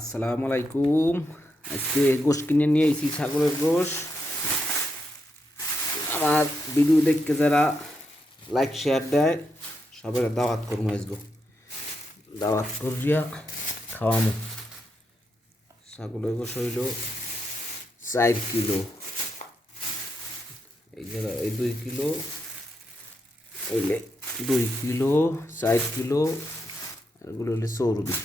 আসসালামু আলাইকুম। আজকে গোশ কিনে নিয়ে এসেছি, ছাগলের গোশ। আমার ভিডিও দেখতে যারা লাইক শেয়ার দেয় সবাই দাওয়াত করবো, আসবো দাওয়াত করিয়া খাওয়ামো। ছাগলের গোশ হইল 4 কিলো, এই যে এই 2 কিলো হইলে 2 কিলো, 4 কিলো, এগুলো হইলে চর্বি।